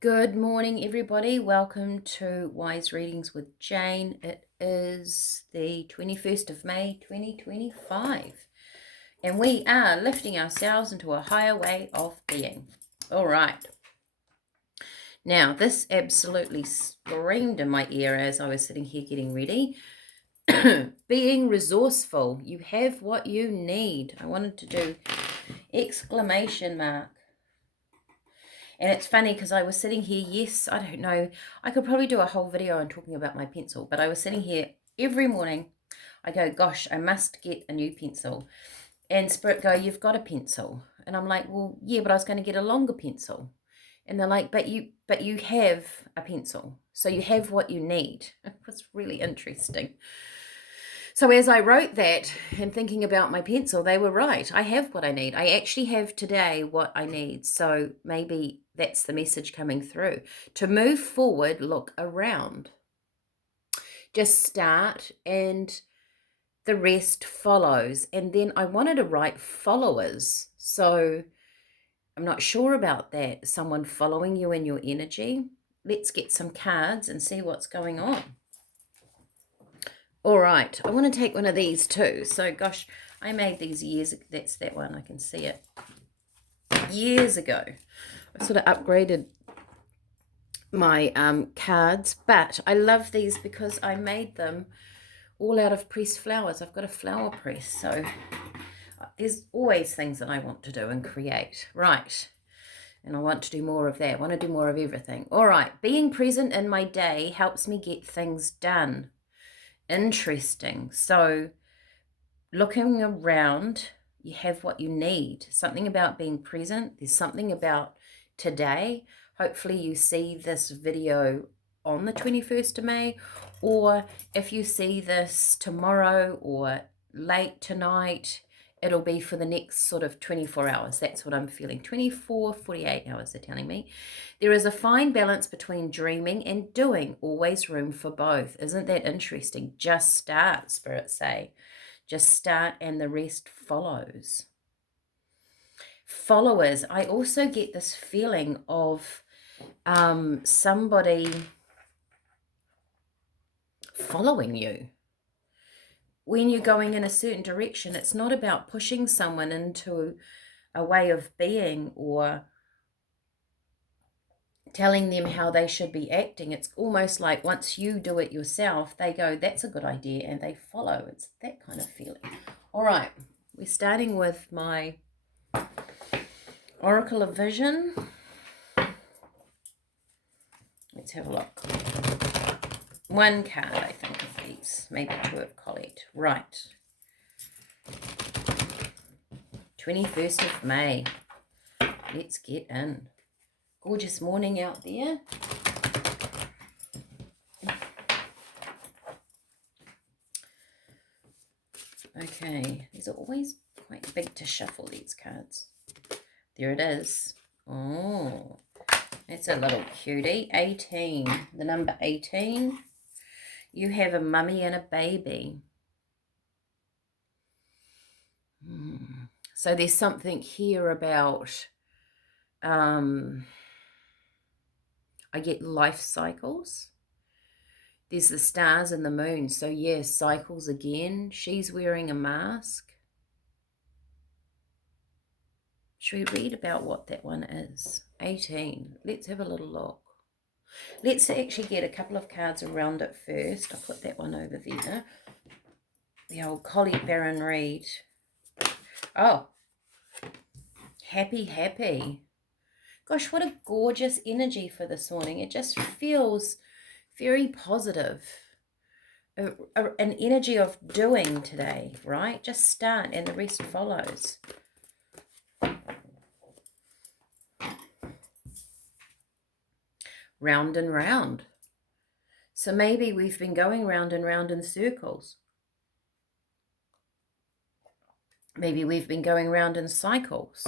Good morning, everybody. Welcome to Wise Readings with Jane. It is the 21st of May, 2025, and we are lifting ourselves into a higher way of being. All right. Now, this absolutely screamed in my ear as I was sitting here getting ready. Being resourceful. You have what you need. I wanted to do exclamation mark. And it's funny because I was sitting here, yes, I don't know, I could probably do a whole video on talking about my pencil, but I was sitting here every morning. I go, gosh, I must get a new pencil. And Spirit go, you've got a pencil. And I'm like, well, yeah, but I was going to get a longer pencil. And they're like, but you have a pencil. So you have what you need. It was really interesting. So as I wrote that and thinking about my pencil, they were right. I have what I need. I actually have today what I need. So maybe that's the message coming through. To move forward, look around. Just start and the rest follows. And then I wanted to write followers. So I'm not sure about that. Someone following you in your energy. Let's get some cards and see what's going on. All right, I want to take one of these too. So, gosh, I made these years. That's that one. I can see it. Years ago. I sort of upgraded my cards, but I love these because I made them all out of pressed flowers. I've got a flower press, so there's always things that I want to do and create. Right. And I want to do more of that. I want to do more of everything. All right. Being present in my day helps me get things done. Interesting. So looking around, you have what you need. Something about being present. There's something about today. Hopefully you see this video on the 21st of May, or if you see this tomorrow or late tonight, it'll be for the next sort of 24 hours. That's what I'm feeling. 24, 48 hours, they're telling me. There is a fine balance between dreaming and doing. Always room for both. Isn't that interesting? Just start, Spirit say. Just start and the rest follows. Followers. I also get this feeling of somebody following you. When you're going in a certain direction, it's not about pushing someone into a way of being or telling them how they should be acting. It's almost like once you do it yourself, they go, that's a good idea, and they follow. It's that kind of feeling. All right, we're starting with my Oracle of Vision. Let's have a look. One card, I think, of these. Maybe two of Colette. Right. 21st of May. Let's get in. Gorgeous morning out there. Okay. These are always quite big to shuffle, these cards. There it is. Oh, it's a little cutie. 18. The number 18. You have a mummy and a baby. So there's something here about, I get life cycles. There's the stars and the moon. So yes, cycles again. She's wearing a mask. Should we read about what that one is? 18. Let's have a little look. Let's actually get a couple of cards around it first. I'll put that one over there. The old Colette Baron Reid. Oh, happy, happy. Gosh, what a gorgeous energy for this morning. It just feels very positive. An energy of doing today, right? Just start and the rest follows. Round and round. So maybe we've been going round and round in circles. Maybe we've been going round in cycles.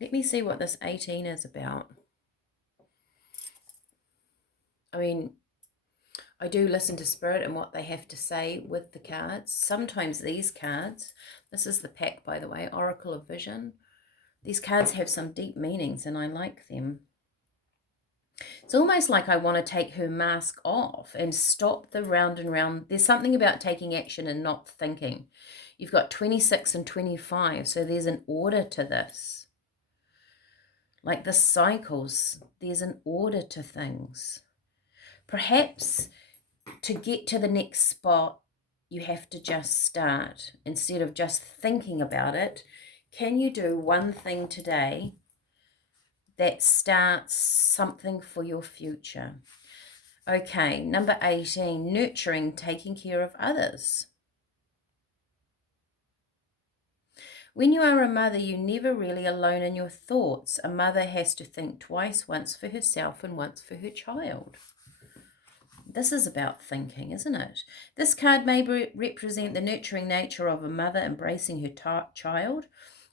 Let me see what this 18 is about. I mean, I do listen to Spirit and what they have to say with the cards. Sometimes these cards, this is the pack, by the way, Oracle of Vision. These cards have some deep meanings and I like them. It's almost like I want to take her mask off and stop the round and round. There's something about taking action and not thinking. You've got 26 and 25, so there's an order to this. Like the cycles, there's an order to things. Perhaps to get to the next spot, you have to just start. Instead of just thinking about it, can you do one thing today that starts something for your future? Okay, number 18, nurturing, taking care of others. When you are a mother, you're never really alone in your thoughts. A mother has to think twice, once for herself and once for her child. This is about thinking, isn't it? This card may represent the nurturing nature of a mother embracing her child,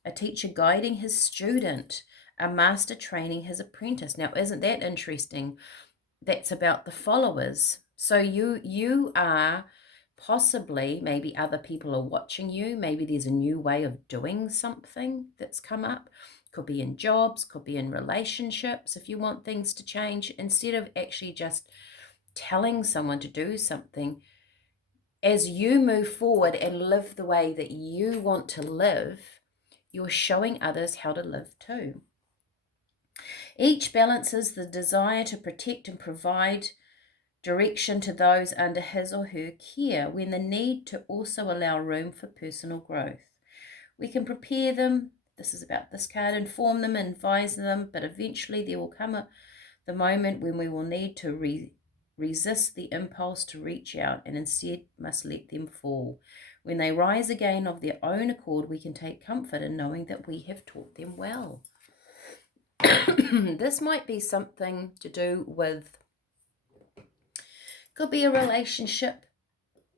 a teacher guiding his student, a master training his apprentice. Now, isn't that interesting? That's about the followers. So you are possibly, maybe other people are watching you. Maybe there's a new way of doing something that's come up. Could be in jobs, could be in relationships. If you want things to change, instead of actually just telling someone to do something, as you move forward and live the way that you want to live, you're showing others how to live too. Each balances the desire to protect and provide direction to those under his or her care, when the need to also allow room for personal growth. We can prepare them, this is about this card, inform them, advise them, but eventually there will come the moment when we will need to resist the impulse to reach out and instead must let them fall. When they rise again of their own accord, we can take comfort in knowing that we have taught them well. This might be something to do with, could be a relationship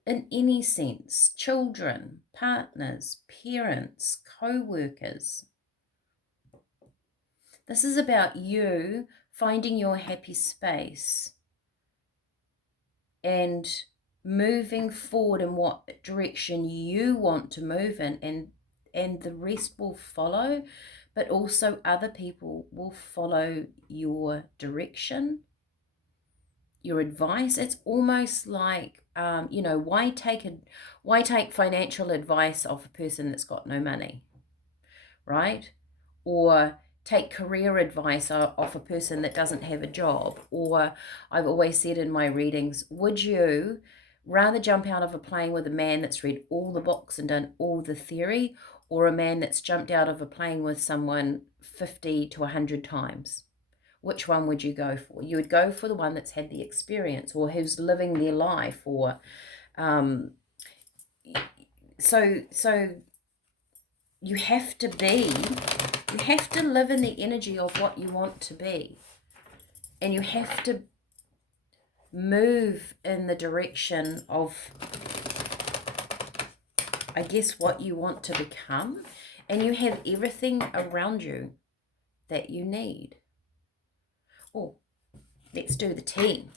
in any sense, children, partners, parents, co-workers. This is about you finding your happy space and moving forward in what direction you want to move in, and the rest will follow, but also other people will follow your direction, your advice. It's almost like, why take financial advice off a person that's got no money, right? Or take career advice off a person that doesn't have a job. Or I've always said in my readings, would you rather jump out of a plane with a man that's read all the books and done all the theory, or a man that's jumped out of a plane with someone 50 to 100 times? Which one would you go for? You would go for the one that's had the experience, or who's living their life, or so you have to live in the energy of what you want to be, and you have to move in the direction of, I guess, what you want to become, and you have everything around you that you need. Oh, let's do the tea.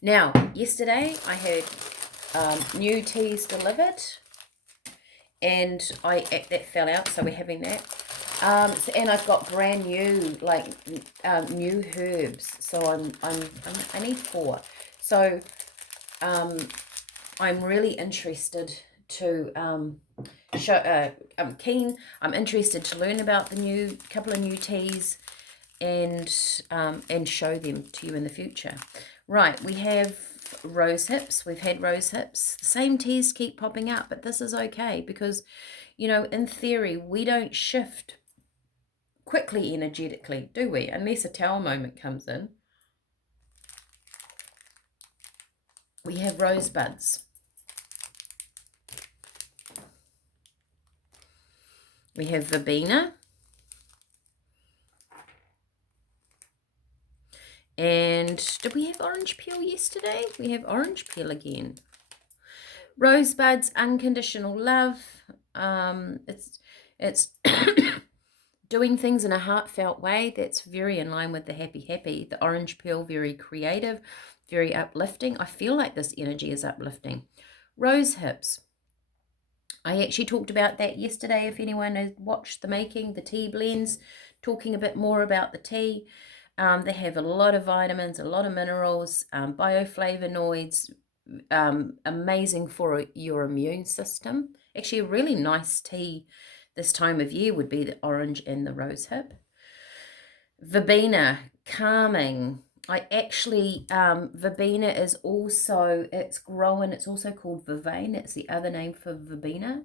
Now, yesterday I had new teas delivered, and that fell out, so we're having that. And I've got brand new, new herbs. So I need 4. So I'm really interested to I'm interested to learn about the couple of new teas and show them to you in the future. Right, we have rose hips. We've had rose hips. The same teas keep popping up, but this is okay because, in theory, we don't shift quickly energetically, do we? Unless a tower moment comes in. We have rosebuds. We have verbena. And did we have orange peel yesterday? We have orange peel again. Rosebuds, unconditional love. It's doing things in a heartfelt way. That's very in line with the happy. The orange peel, very creative, very uplifting. I feel like this energy is uplifting. Rose hips. I actually talked about that yesterday. If anyone has watched the tea blends, talking a bit more about the tea. They have a lot of vitamins, a lot of minerals, bioflavonoids, amazing for your immune system. Actually, a really nice tea this time of year would be the orange and the rosehip. Verbena, calming. I actually, verbena is also, it's growing, it's also called vervain. It's the other name for verbena.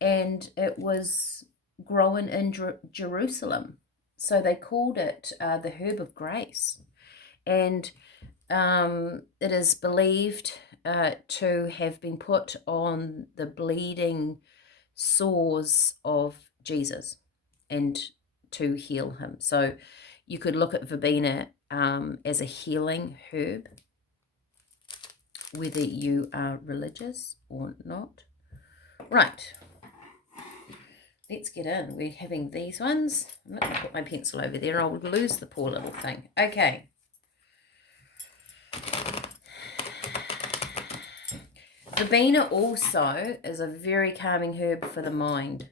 And it was growing in Jerusalem. So they called it the herb of grace. And it is believed to have been put on the bleeding sores of Jesus and to heal him. So you could look at verbena as a healing herb, whether you are religious or not. Right, let's get in. We're having these ones. I'm not going to put my pencil over there. I'll lose the poor little thing. Okay. Verbena also is a very calming herb for the mind.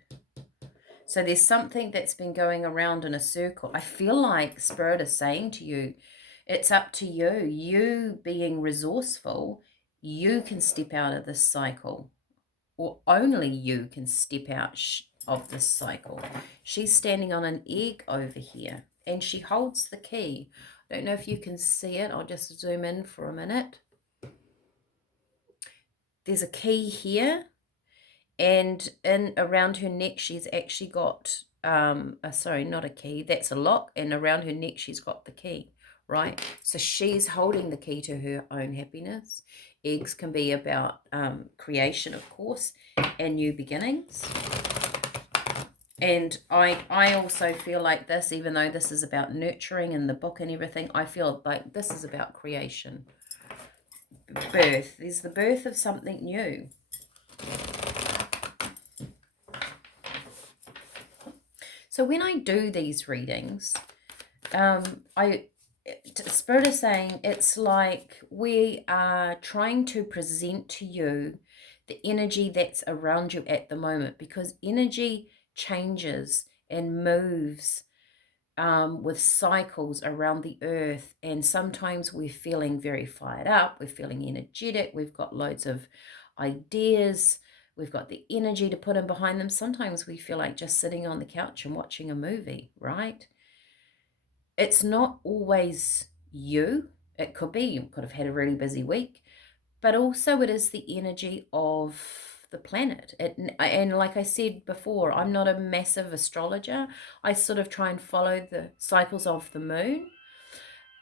So there's something that's been going around in a circle. I feel like Spirit is saying to you, it's up to you. You being resourceful, you can step out of this cycle. Or only you can step out of this cycle. She's standing on an egg over here. And she holds the key. I don't know if you can see it. I'll just zoom in for a minute. There's a key here, and in around her neck she's actually got sorry, not a key, that's a lock, and around her neck she's got the key, right? So she's holding the key to her own happiness. Eggs can be about creation, of course, and new beginnings. And I also feel like this, even though this is about nurturing in the book and everything, I feel like this is about creation. Birth. There's the birth of something new. So when I do these readings, Spirit is saying it's like we are trying to present to you the energy that's around you at the moment, because energy changes and moves with cycles around the earth, and sometimes we're feeling very fired up, we're feeling energetic, we've got loads of ideas, we've got the energy to put in behind them. Sometimes we feel like just sitting on the couch and watching a movie, right? It's not always you. It could be you could have had a really busy week, but also it is the energy of the planet. And like I said before, I'm not a massive astrologer. I sort of try and follow the cycles of the moon,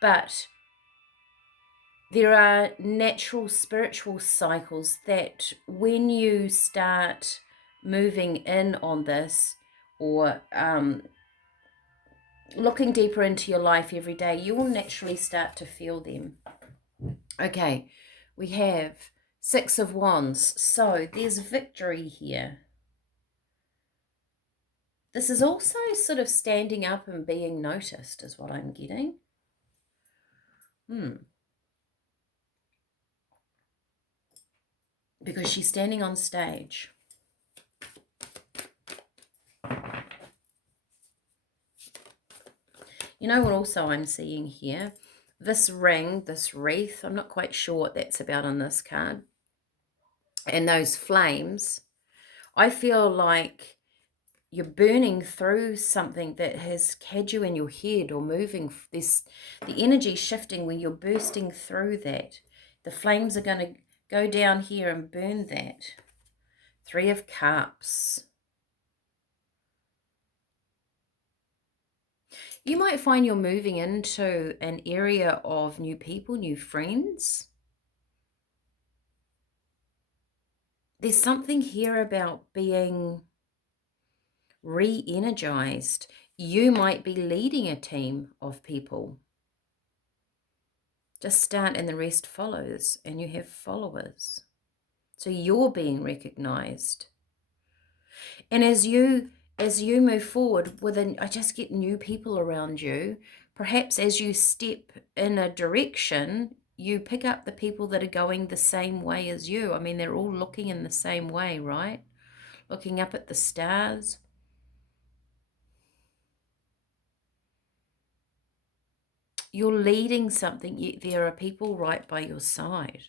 but there are natural spiritual cycles that when you start moving in on this, or looking deeper into your life every day, you will naturally start to feel them. Okay, we have Six of Wands. So there's victory here. This is also sort of standing up and being noticed is what I'm getting. Because she's standing on stage. You know what also I'm seeing here? This ring, this wreath, I'm not quite sure what that's about on this card. And those flames, I feel like you're burning through something that has had you in your head or moving. The energy shifting where you're bursting through that. The flames are going to go down here and burn that. Three of Cups. You might find you're moving into an area of new people, new friends. There's something here about being re-energized. You might be leading a team of people. Just start and the rest follows, and you have followers. So you're being recognized. And as you move forward I just get new people around you. Perhaps as you step in a direction, you pick up the people that are going the same way as you. I mean, they're all looking in the same way, right? Looking up at the stars. you're leading something. There are people right by your side.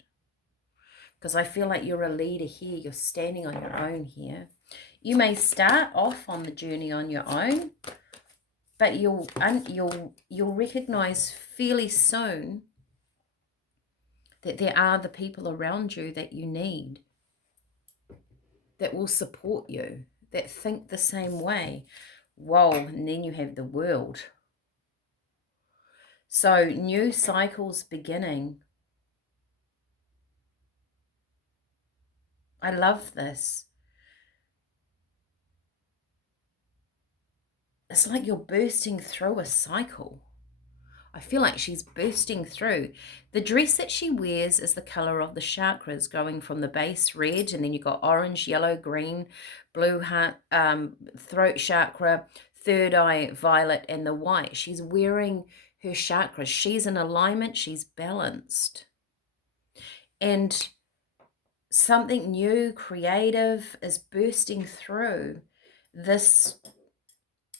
Because I feel like you're a leader here. You're standing on your own here. You may start off on the journey on your own, but you'll recognize fairly soon that there are the people around you that you need, that will support you, that think the same way. Whoa, and then you have the world. So new cycles beginning. I love this. It's like you're bursting through a cycle. I feel like she's bursting through. The dress that she wears is the color of the chakras, going from the base red, and then you've got orange, yellow, green, blue heart, throat chakra, third eye, violet, and the white. She's wearing her chakras. She's in alignment. She's balanced. And something new, creative is bursting through this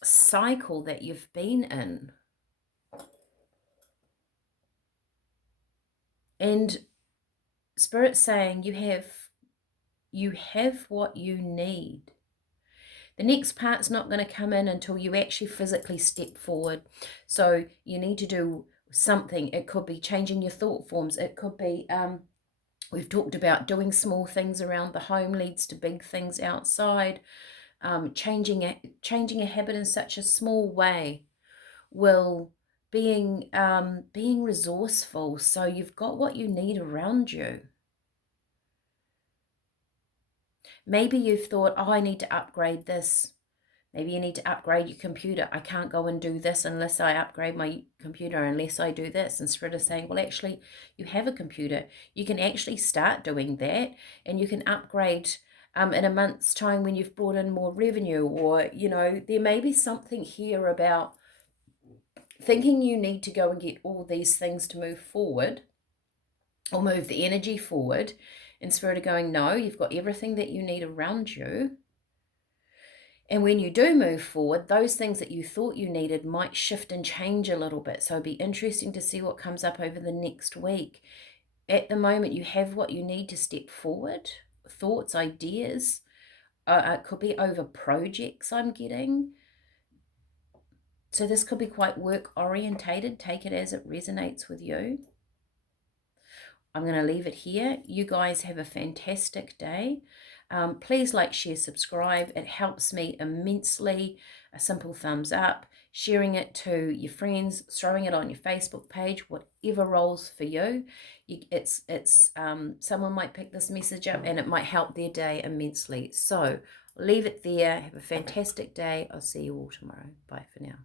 cycle that you've been in. And Spirit's saying you have what you need. The next part's not going to come in until you actually physically step forward. So you need to do something. It could be changing your thought forms. It could be, we've talked about doing small things around the home leads to big things outside. Changing a habit in such a small way will being resourceful, so you've got what you need around you. Maybe you've thought, oh, I need to upgrade this. Maybe you need to upgrade your computer. I can't go and do this unless I upgrade my computer, unless I do this. And Spirit is saying, well, actually, you have a computer. You can actually start doing that, and you can upgrade in a month's time when you've brought in more revenue. Or, you know, there may be something here about thinking you need to go and get all these things to move forward or move the energy forward. And Spirit are going, no, you've got everything that you need around you. And when you do move forward, those things that you thought you needed might shift and change a little bit. So it'll be interesting to see what comes up over the next week. At the moment, you have what you need to step forward. Thoughts, ideas. It could be over projects I'm getting. So this could be quite work orientated. Take it as it resonates with you. I'm going to leave it here. You guys have a fantastic day. Please like, share, subscribe. It helps me immensely. A simple thumbs up, sharing it to your friends, throwing it on your Facebook page, whatever rolls for you. Someone might pick this message up and it might help their day immensely. So leave it there. Have a fantastic day. I'll see you all tomorrow. Bye for now.